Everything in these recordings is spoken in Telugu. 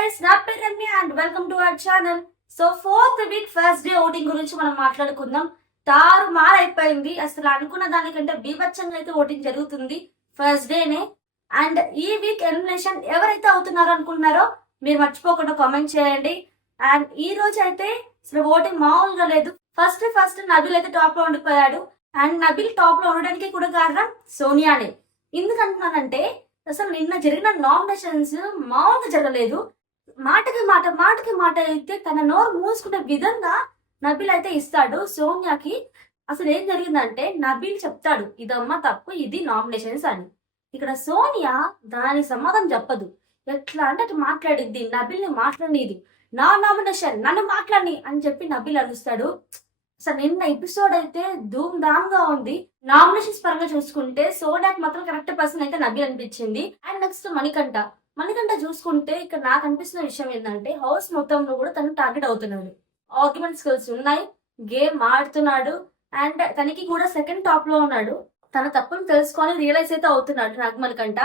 గైస్ నా పేరు Ramya and welcome to our channel so fourth week first day voting గురించి మనం మాట్లాడుకుందాం. తారు అయిపోయింది అసలు అనుకున్న దానికంటే బీభత్సంగా అయితే ఓటింగ్ జరుగుతుంది. ఫస్ట్ డేనే అండ్ ఈ వీక్ ఎలిమినేషన్ ఎవరైతే అవుతున్నారో అనుకుంటున్నారో మీరు మర్చిపోకుండా కామెంట్ చేయండి. అండ్ ఈ రోజు అయితే అసలు ఓటింగ్ మామూలుగా లేదు. ఫస్ట్ ఫస్ట్ నబిల్ అయితే టాప్లో ఉండిపోయాడు. అండ్ నబిల్ టాప్లో ఉండడానికి కూడా కారణం సోనియానే. ఎందుకంటున్నానంటే అసలు నిన్న జరిగిన నామినేషన్స్ మామూలుగా జరగలేదు. మాటకి మాట మాటకి మాట అయితే తన నోరు మూసుకునే విధంగా నబిల్ అయితే ఇస్తాడు సోనియాకి. అసలు ఏం జరిగిందంటే నబీల్ చెప్తాడు ఇదమ్మ తప్పు ఇది నామినేషన్స్ అని. ఇక్కడ సోనియా దాని సమాధానం చెప్పదు. ఎట్లా అంటే అటు మాట్లాడిద్ది నబిల్ని మాట్లాడిది నా నామినేషన్ నన్ను మాట్లాడి అని చెప్పి నబిల్ అరుస్తాడు. అసలు నిన్న ఎపిసోడ్ అయితే ధూమ్ ధామ్గా ఉంది. నామినేషన్స్ పరంగా చూసుకుంటే సోనియాకి మాత్రం కరెక్ట్ పర్సన్ అయితే నబిల్ అనిపించింది. And next Manikanta. మనకంట చూసుకుంటే ఇక్కడ నాకు అనిపిస్తున్న విషయం ఏంటంటే హౌస్ మొత్తంలో కూడా తను టార్గెట్ అవుతున్నాడు. ఆర్గ్యుమెంట్ స్కిల్స్ ఉన్నాయి. గేమ్ ఆడుతున్నాడు. అండ్ తనకి కూడా సెకండ్ టాప్లో ఉన్నాడు. తన తప్పును తెలుసుకొని రియలైజ్ అయితే అవుతున్నాడు నాగమణికంట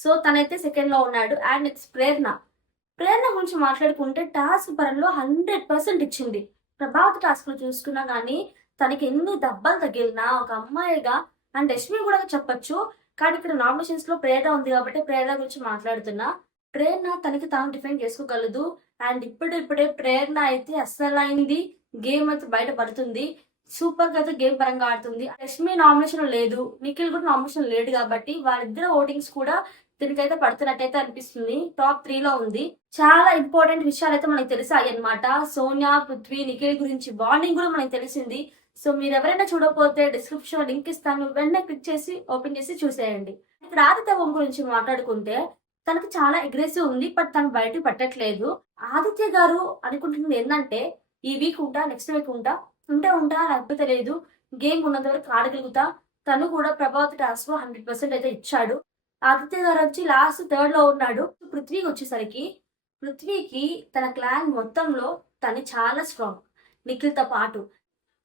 సో తనైతే సెకండ్లో ఉన్నాడు. అండ్ ఇట్స్ ప్రేరణ ప్రేరణ గురించి మాట్లాడుకుంటే టాస్క్ పరంలో హండ్రెడ్ పర్సెంట్ ఇచ్చింది. ప్రభావత టాస్క్లో చూసుకున్నా కానీ తనకి ఎన్ని దెబ్బలు తగిలినా ఒక అమ్మాయిగా అండ్ రష్మి కూడా చెప్పొచ్చు కానీ ఇక్కడ నామినేషన్స్లో ప్రేరణ ఉంది కాబట్టి ప్రేరణ గురించి మాట్లాడుతున్నా. ప్రేరణ తనకి తాను డిఫెండ్ చేసుకోగలదు. అండ్ ఇప్పుడు ఇప్పుడే ప్రేరణ అయితే అస్సలైంది. గేమ్ అయితే బయట పడుతుంది సూపర్గా అయితే గేమ్ పరంగా ఆడుతుంది. రష్మి నామినేషన్ లేదు. నిఖిల్ కూడా నామినేషన్ లేడు కాబట్టి వాళ్ళిద్దరు ఓటింగ్స్ కూడా దీనికైతే పడుతున్నట్టయితే అనిపిస్తుంది. టాప్ త్రీ లో ఉంది. చాలా ఇంపార్టెంట్ విషయాలు అయితే మనకి తెలిసాయి అనమాట సోనియా పృథ్వీ నిఖిల్ గురించి బాండింగ్ కూడా మనకి తెలిసింది. సో మీరు ఎవరైనా చూడకపోతే డిస్క్రిప్షన్ లింక్ ఇస్తాను. వెంటనే క్లిక్ చేసి ఓపెన్ చేసి చూసేయండి. ఇక్కడ ఆదిత్య ఓం గురించి మాట్లాడుకుంటే తనకు చాలా అగ్రెసివ్ ఉంది బట్ తను బయటకు పట్టట్లేదు. ఆదిత్య గారు అనుకుంటున్నది ఏంటంటే ఈ వీక్ ఉంటా నెక్స్ట్ వీక్ ఉంటా ఉంటే ఉంటా లేకపోతే లేదు గేమ్ ఉన్నంత వరకు ఆడగలుగుతా. తను కూడా ప్రభావతి టాస్క్ హండ్రెడ్ పర్సెంట్ అయితే ఇచ్చాడు. ఆదిత్య గారు వచ్చి లాస్ట్ థర్డ్లో ఉన్నాడు. పృథ్వీకి వచ్చేసరికి పృథ్వీకి తన క్లాన్ మొత్తంలో తను చాలా స్ట్రాంగ్ నిఖిల్తో పాటు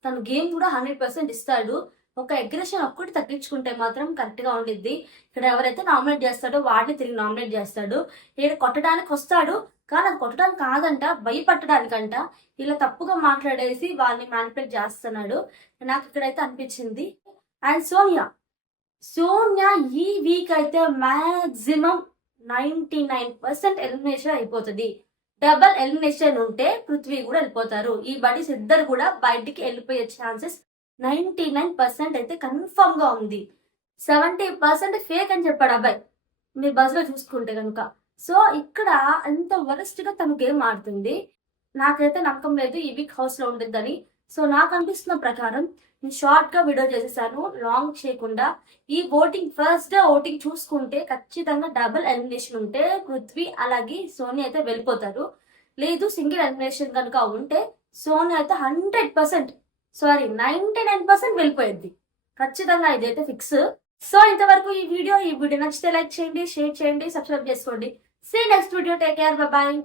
తను గేమ్ కూడా హండ్రెడ్ పర్సెంట్ ఇస్తాడు. ఒక అగ్రెషన్ ఒక్కటి తగ్గించుకుంటే మాత్రం కరెక్ట్గా ఉండిద్ది. ఇక్కడ ఎవరైతే నామినేట్ చేస్తాడో వాడిని తిరిగి నామినేట్ చేస్తాడు. ఇక్కడ కొట్టడానికి వస్తాడు. కానీ అది కొట్టడానికి కాదంట భయపట్టడానికంట ఇలా తప్పుగా మాట్లాడేసి వాళ్ళని మ్యానిపులేట్ చేస్తున్నాడు. నాకు ఇక్కడైతే అనిపించింది. అండ్ సోనియా సోనియా ఈ వీక్ అయితే maximum ninety nine percent elimination అయిపోతుంది. డబల్ ఎలిమినేషన్ ఉంటే పృథ్వీ కూడా వెళ్ళిపోతారు. ఈ బడీస్ ఇద్దరు కూడా బయటికి వెళ్ళిపోయే ఛాన్సెస్ నైన్టీ నైన్ పర్సెంట్ అయితే కన్ఫర్మ్గా ఉంది. సెవెంటీ పర్సెంట్ ఫేక్ అని చెప్పాడు అబ్బాయి. మీరు బస్లో చూసుకుంటే కనుక. సో ఇక్కడ ఎంత వరస్ట్గా తను గేమ్ ఆడుతుంది. నాకైతే నమ్మకం లేదు ఈ వీక్ హౌస్లో ఉండద్దని సో నాకు అనిపిస్తున్న ప్రకారం నేను షార్ట్గా వీడియో చేసేసాను లాంగ్ చేయకుండా ఈ ఓటింగ్ ఫస్ట్ డే ఓటింగ్ చూసుకుంటే ఖచ్చితంగా డబుల్ ఎలిమినేషన్ ఉంటే పృథ్వీ అలాగే సోని అయితే వెళ్ళిపోతారు. లేదు సింగిల్ ఎలిమినేషన్ కనుక ఉంటే సోని అయితే hundred percent sorry ninety nine percent వెళ్ళిపోయింది ఖచ్చితంగా ఇదైతే ఫిక్స్ సో ఇంతవరకు ఈ వీడియో ఈ వీడియో నచ్చితే లైక్ చేయండి షేర్ చేయండి సబ్స్క్రైబ్ చేసుకోండి. See next video take care bye